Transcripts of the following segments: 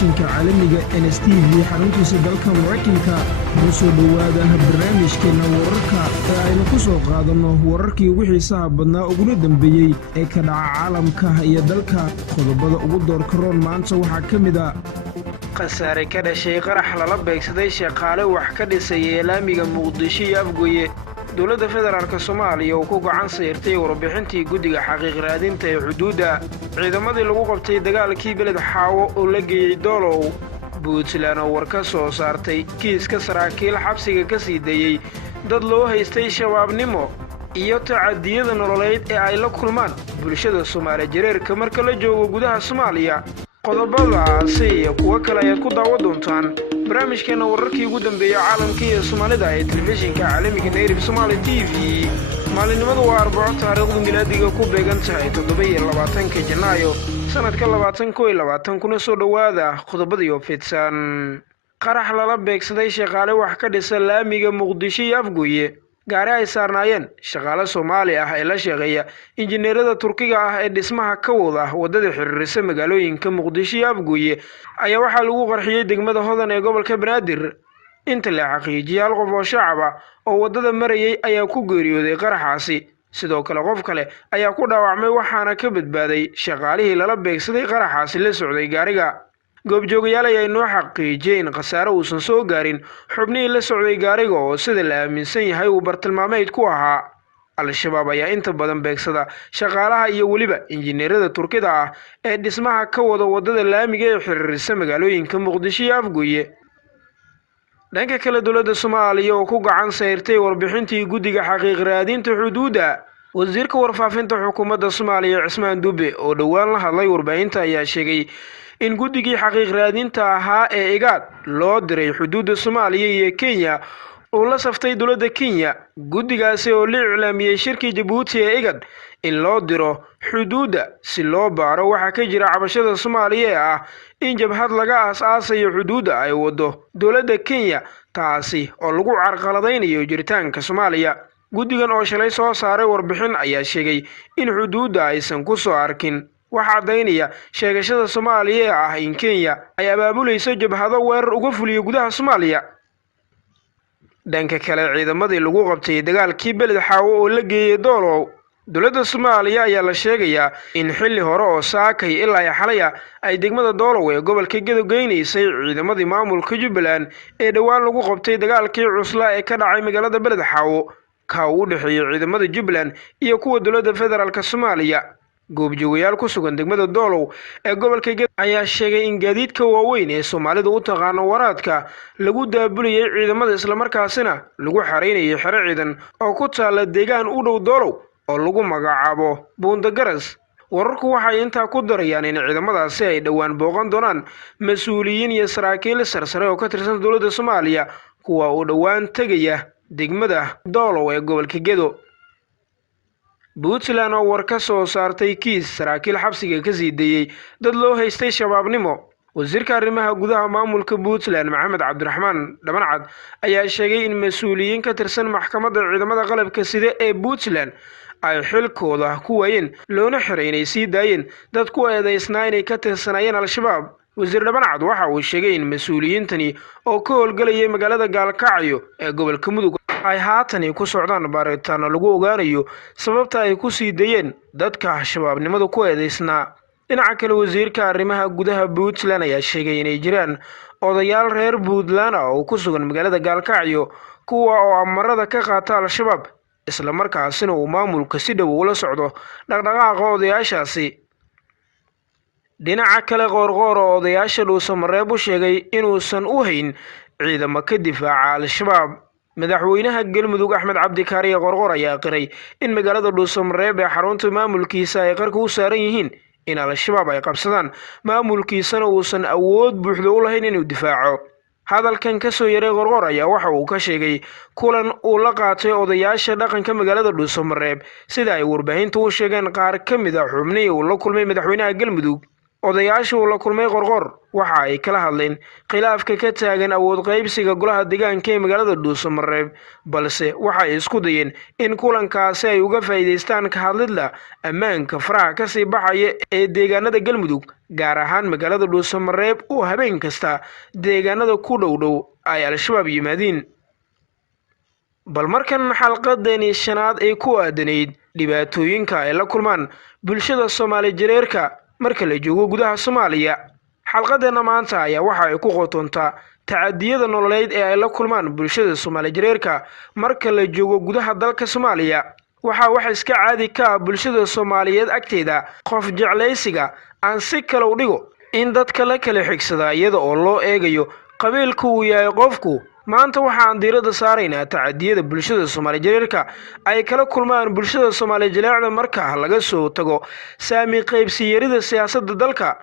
telefishinka caalamiga NSTV xaruntiisa dalka Mareykanka ugu soo dhawaada barnaamijkeena wararka ee aynu ku soo qaadano wararkii ugu xiisaha badnaa uguna dambeeyay ee ka dhaca caalamka iyo dalka. Qodobada ugu doorka roon maanta waxaa ka mid ah khasaare ka dhashay qarax lala beegsaday shaqaale wax ka dhisay laamiga Muqdisho iyo Afgoye. dowladda federaalka Soomaaliya oo ku gacan sayrtay warbixintii guddiga xaqiiq raadinta ee xuduudda ciidamadii lagu qabtay dagaalkii beled xaawo oo la geeyay Doolow. Puntland oo war ka soo saartay kiiska saraakiil xabsiga ka sii dayay dad loo haystay shabaabnimo iyo tacadiyada nololeed ee ay la kulmaan bulshada Soomaali jireerka marka la joogo gudaha Soomaaliya. qodobadaasi iyo kuwa kale ayaad ku daawan doontaan barnaamijkeena wararkii ugu dambeeyay caalamka iyo Soomaalida ee telefishinka caalamiga Nairobi Somali TV. maalinimadu waa Arbaco taariikhdu milaadiga ku beegan tahay 27 Janaayo sanadka 2021 kuna soo dhawaada qodobadii oo fidsan. qarax lala beegsaday shaqaale wax ka dhisa laamiga Muqdisho iyo Afgoye. gaari ay saarnaayeen shaqaale Soomaali ah ee la shaqeeya injineerada Turkiga ah ee dhismaha ka wada wadada xiriirisa magaalooyinka Muqdisho iyo Afgoye ayaa waxaa lagu qarxiyay degmada Hodan ee gobolka Banaadir. inta la xaqiijiyay hal qof oo shacab ah oo wadada marayay ayaa ku geeriyooday qaraxaasi. sidoo kale qof kale ayaa ku dhaawacmay waxaana ka badbaaday shaqaalihii lala beegsaday qaraxaasi la socday gaariga. goobjoogayaal ayaa inoo xaqiijiyay in khasaare uusan soo gaarin xubnihii la socday gaariga oo sida la aaminsan yahay uu bartilmaameed ku ahaa. Al-shabaab ayaa inta badan beegsada shaqaalaha iyo weliba injineerada Turkida ah ee dhismaha ka wada wadada laamiga ee xiriirisa magaalooyinka Muqdisho iyo Afgoye. dhanka kale dowladda Soomaaliya oo ku gacan sayrtay warbixintii guddiga xaqiiq raadinta xuduudda. wasiirka warfaafinta xukuumadda Soomaaliya Cismaan Dube oo dhowaan la hadlay warbaahinta ayaa sheegay in guddigii xaqiiq raadinta ahaa ee IGAD loo diray xuduudda Soomaaliya iyo Kenya oo la saftay dowladda Kenya. guddigaasi oo la iclaamiyay shirkii Djibouti ee IGAD in loo diro xuduudda si loo baaro waxa ka jira cabashada Soomaaliya ee ah in jabhad laga aasaasayo xuduudda ay wado dowladda Kenya, taasi oo lagu carqaladeynayo jiritaanka Soomaaliya. guddigan oo shalay soo saaray warbixin ayaa sheegay in xuduudda aysan ku soo arkin wax cadaynaya sheegashada Soomaaliya ee ah in Kenya ay abaabulayso jabhado weerar uga fuliyo gudaha Soomaaliya. dhanka kale ciidamadii lagu qabtay dagaalkii beled xaawo oo la geeyay Doolow. dowladda Soomaaliya ayaa la sheegayaa in xilli hore oo saakay ilaa xalaya ay degmada Doolow ee gobolka Gedo geynaysay ciidamadii maamulka Jubbaland ee dhawaan lagu qabtay dagaalkii cusla ee ka dhacay magaalada beled xaawo ka u dhaxeeyay ciidamada Jubbaland iyo kuwa dowladda federaalka Soomaaliya. goobjoogayaal ku sugan degmada Doolow ee gobolka Gedo ayaa sheegay in gaadiidka waaweyn ee Soomaalidu u taqaano waraadka lagu daabuliyay ciidamada isla markaasina lagu xareynayay xero ciidan oo ku taala deegaan u dhow Doolow oo lagu magacaabo Buunda Garas. wararku waxay intaa ku darayaan in ciidamadaasi ay dhowaan booqan doonaan mas'uuliyiin iyo saraakiil sarsare oo ka tirsan dowladda Soomaaliya kuwa uu dhowaan tagaya degmada Doolow ee gobolka Gedo. Puntland oo war ka soo saartay kiis saraakiil xabsiga ka sii dayay dad loo haystay shabaabnimo. wasiirka arrimaha gudaha maamulka Puntland Maxamed Cabdiraxmaan Dhabancad ayaa sheegay in mas'uuliyiin ka tirsan maxkamadda ciidamada qalabka sida ee Puntland ay xilkooda ku waayeen loona xiray inay sii daayeen dad ku eedeysnaa inay ka tirsanayeen Al-shabaab. wasiir Dhabancad waxa uu sheegay in mas'uuliyiintani oo ka howlgalayay magaalada Gaalkacyo ee gobolka Mudug ay haatan ku socdaan baaritaan lagu ogaanayo sababta ay ku sii dayeen dadka shabaabnimada ku eedeysnaa. dhinaca kale wasiirka arrimaha gudaha Puntland ayaa sheegay inay jiraan odayaal reer Puntland oo ku sugan magaalada Gaalkacyo kuwa oo amarada ka qaata Al-shabaab isla markaasina uu maamulka si dhow ula socdo dhaqdhaqaaqa odayaashaasi. dhinaca kale qoorqoor oo odayaasha Dhuusamareeb u sheegay inuusan u hayn ciidamo ka difaaca Al-shabaab. madaxweynaha Galmudug Axmed Cabdi Kaariye Qoorqoor ayaa qiray in magaalada Dhuusamareeb ee xarunta maamulkiisa ay qarka u saaran yihiin in Al-shabaab ay qabsadaan maamulkiisana uusan awood buuxda u lahayn inuu difaaco. hadalkan ka soo yaray Qoorqoor ayaa waxa uu ka sheegay kulan uu la qaatay odayaasha dhaqanka magaalada Dhuusamareeb sida ay warbaahintu u sheegeen qaar ka mid ah xubnihii uu la kulmay madaxweynaha Galmudug. odayaasha uu la kulmay qorqor waxa ay kala hadleen khilaafka ka taagan awood qaybsiga golaha deegaanka ee magaalada dhuusamareeb balse waxa ay isku dayeen in kulankaasi ay uga faa'iidaystaan ka hadlidda ammaanka faraha kasii baxaya ee deegaanada galmudug gaar ahaan magaalada dhuusamareeb oo habeen kasta deegaanada ku dhow ay al-shabaab yimaadiin bal markan xalqadeeni shanaad ay ku aadanayd dhibaatooyinka ay la kulmaan bulshada Soomaali jireerka marka la joogo gudaha Soomaaliya xalqadeena maanta ayaa waxa ay ku qotontaa tacadiyada nololeed ee ay la kulmaan bulshada Soomaali jireerka marka la joogo gudaha dalka Soomaaliya waxa iska caadi ka bulshada Soomaaliyeed agteeda qof jeclaysiga aan si kale u dhigo in dadka la kala xigsada iyada oo loo eegayo qabiilku uu yahay qofku maanta waxaan diiradda saaraynaa tacadiyada bulshada Soomaali jireerka ay kala kulmaan bulshada Soomaali jileecda marka laga soo tago saami qaybsiyarida siyaasadda dalka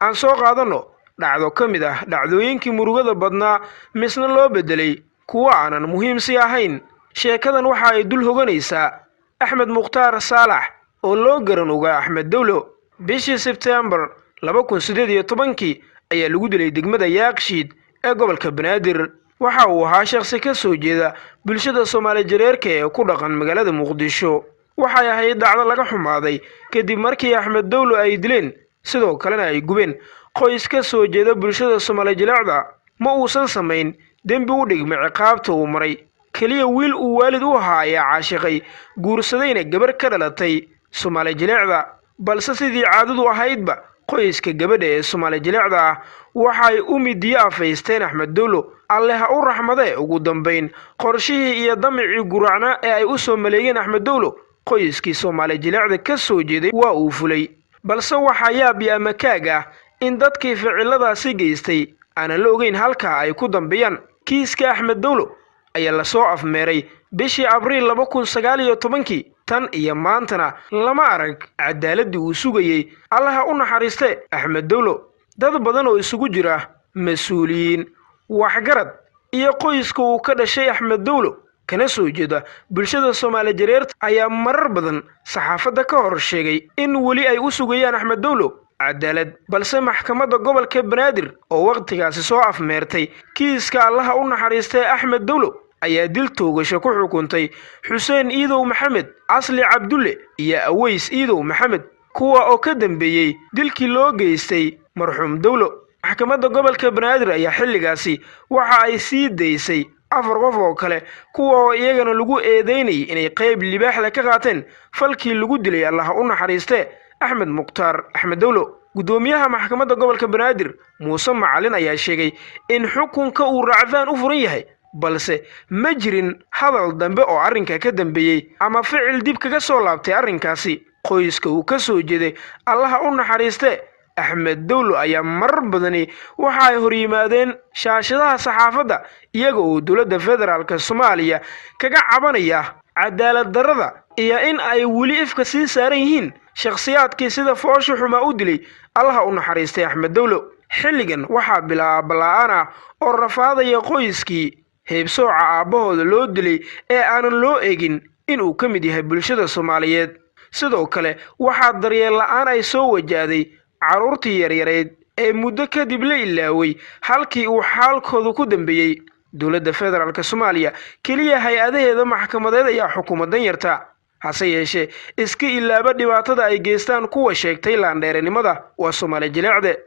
aan soo qaadano dhacdo kamid ah dhacdooyinkii murugada badnaa misna loo bedelay kuwa aanan muhiimsi ahayn sheekadan waxa ay dul hoganaysaa Axmed Mukhtaar Saalax oo loo garan ogaa Axmed Dawlo bishii September 2018 ayaa lagu dilay degmada Yaaqshiid ee gobolka Banaadir waxa uu ahaa shakhsi ka soo jeeda bulshada Soomaali jireerka ee ku dhaqan magaalada Muqdisho waxay ahayd dhacdo laga xumaaday kadib markii Axmed Dawlo ay dileen sidoo kalena ay gubeen qoys ka soo jeeda bulshada Soomaali jileecda ma uusan sameyn dembi u dhigmay ciqaabta uu maray kaliya wiil uu waalid u ahaa ayaa caashiqay guursadayna gabar ka dhalatay Soomaali jileecda balse sidii caadadu ahaydba qoyska gabadha ee Soomaali jileecda ah waxay u midiye afaysteen Axmed Dawlo alle ha u raxmade ugu dambeyn qorshihii iyo damicii guracna ee ay u soo maleeyeen Axmed Dawlo qoyskii Soomaali jileecda ka soo jeeday waa uu fulay balse waxa yaab iyo makaag ah in dadkii ficiladaasi geystay aan la ogeyn halka ay ku dambeeyaan kiiska Axmed Dawlo ayaa la soo afmeeray bishii Abriil 2019 tan iyo maantana lama arag cadaaladii uu sugayay allaha u naxariiste Axmed Dawlo dad badan oo isugu jira mas'uuliyiin waxgarad iyo qoyska uu ka dhashay Axmed Dawlo kana soo jeeda bulshada Soomaali jireerta ayaa marar badan saxaafadda ka hor sheegay in wali ay u sugayaan Axmed Dawlo cadaalad balse maxkamadda gobolka Banaadir oo waqtigaasi soo afmeertay kiiska allaha u naxariistay Axmed Dawlo ayaa dil toogasho ku xukuntay Xuseen Iidow Maxamed Asli Cabdulle iyo Aways Iidow Maxamed kuwa oo ka dambeeyay dilkii loo geystay marxuum Dawlo maxkamadda gobolka Banaadir ayaa xilligaasi waxa ay sii daysay 4 qof oo kale kuwa oo iyagana lagu eedeynay inay qayb libaax la ka qaateen falkii lagu dilay allaha u naxariistay Axmed Mukhtaar Axmed Dawlo gudoomiyaha maxkamadda gobolka Banaadir Muuse Macalin ayaa sheegay in xukunka uu racfaan u furan yahay balse ma jirin hadal dambe oo arrinka ka dambeeyay ama ficil dib kaga soo laabtay arrinkaasi qoyska uu ka soo jeeday allaha u naxariistay Axmed Dawlo ayaa marar badani waxa ay hor yimaadeen shaashadaha saxaafadda iyaga oo dowladda federaalka Soomaaliya kaga cabanaya cadaalad darrada iyo in ay wali ifka sii saaran yihiin shakhsiyaadkii sida foosho xumaa u dilay allaha u naxariistay Axmed Dawlo xilligan waxaa bilaabalaana oo rafaadaya qoyskii heebsooca aabahooda loo dilay ee aanan loo eegin inuu ka mid yahay bulshada Soomaaliyeed sidoo kale waxaa daryeel la'aan ay soo wajahday caruurtii yaryareed ee muddo kadib la ilaaway halkii uu xaalkoodu ku dambeeyay dowladda federaalka Soomaaliya kaliya hay'adaheeda maxkamadeed ayaa xukuumadan yarta hase yeeshee iska ilaaba dhibaatada ay geystaan kuwa sheegtay laandheerenimada waa Soomaali jileecde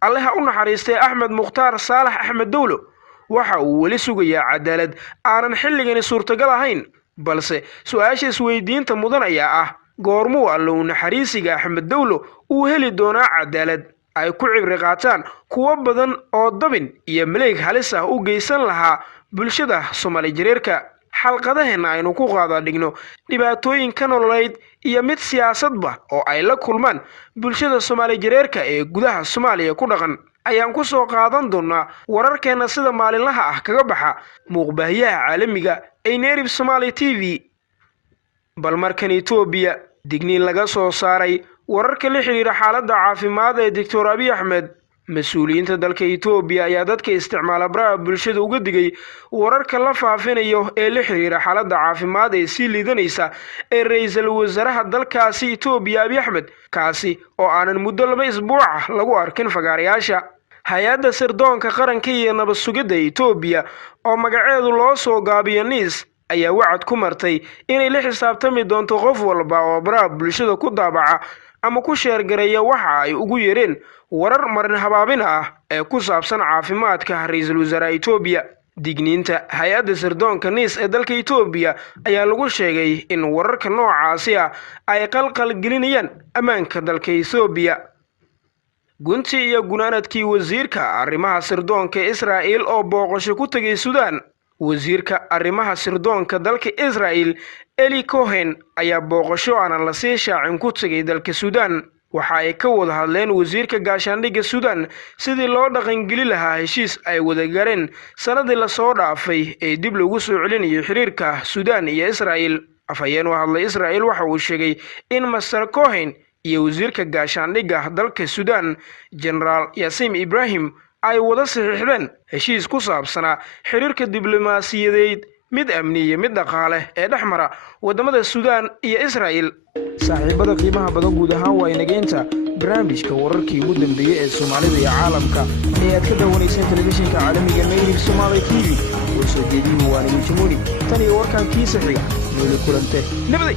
allaha u naxariistay Axmed Mukhtaar Saalax Axmed Dawlo waxa uu wali sugayaa cadaalad aanan xilligan suurtagal ahayn balse su'aasha isweydiinta mudan ayaa ah goormuu allow naxariisiga Axmed Dawlo uu heli doonaa cadaalad ay ku cibri qaataan kuwa badan oo dabin iyo maleeg halis ah u geysan lahaa bulshada Soomaali jireerka xalqadaheena aynu ku qaada dhigno dhibaatooyinka nololeed iyo mid siyaasadba oo ay la kulmaan bulshada Soomaali jireerka ee gudaha Soomaaliya ku dhaqan ayaan ku soo qaadan doonaa wararkeena sida maalinlaha ah kaga baxa muuqbaahiyaha caalamiga ee Neerib Somali TV bal markan Itoobiya digniin laga soo saaray wararka la xiriira xaaladda caafimaad ee Dr. Abiy Ahmed mas-uuliyiinta dalka Itoobiya ayaa dadka isticmaala baraha bulshada uga digay wararka la faafinayo ee la xiriira xaaladda caafimaad ee sii liidanaysa ee ra'iisul wasaaraha dalkaasi Itoobiya Abiy Ahmed kaasi oo aanan muddo 2 isbuuc ah lagu arkin fagaarayaasha. hay-adda sirdoonka qaranka iyo nabad sugidda Itoobiya oo magaceedu loo soo gaabiyo NIS ayaa wacad ku martay inay la xisaabtami doonto qof walba oo baraha bulshada ku daabaca ama ku sheergareeya waxa ay ugu yeereen warar marin habaabin ah ee ku saabsan caafimaadka ra'iisul wasaaraha Itoobiya. digniinta hay-adda sirdoonka NIS ee dalka Itoobiya ayaa lagu sheegay in wararka noocaasi ah ay qalqal gelinayaan ammaanka dalka Itoobiya. gunti iyo gunaanadkii wasiirka arrimaha sirdoonka Israa'iil oo booqasho ku tagay Suudaan. wasiirka arrimaha sirdoonka dalka Israa'iil Eli Cohen ayaa booqasho aan la sii shaacin ku tagay dalka Suudaan. waxa ay ka wada hadleen wasiirka gaashaandhigga Suudaan sidii loo dhaqangeli lahaa heshiis ay wada gaareen sanadii la soo dhaafay ee dib lagu soo celinayo xiriirka Suudaan iyo Israa'iil. afhayeen u hadlay Israa'iil waxa uu sheegay in Mr. Cohen iyo wasiirka gaashaandhigga dalka Suudaan General Yassim Ibrahim ay wada saxiixdeen heshiis ku saabsanaa xiriirka diblomaasiyadeed mid amni iyo mid dhaqaale ee dhexmara wadamada Suudaan iyo Israa'iil. saaxiibada qiimaha badan guud ahaan waa inageenta barnaamijka wararkii ugu dambeeyay ee Soomaalida iyo caalamka ee aad ka daawaneyseen telefishinka caalamiga Nayib Somali TV oo soo jeediyay waan Jumhuri tan iyo warkan kiisa xiga noo kulante nabadey.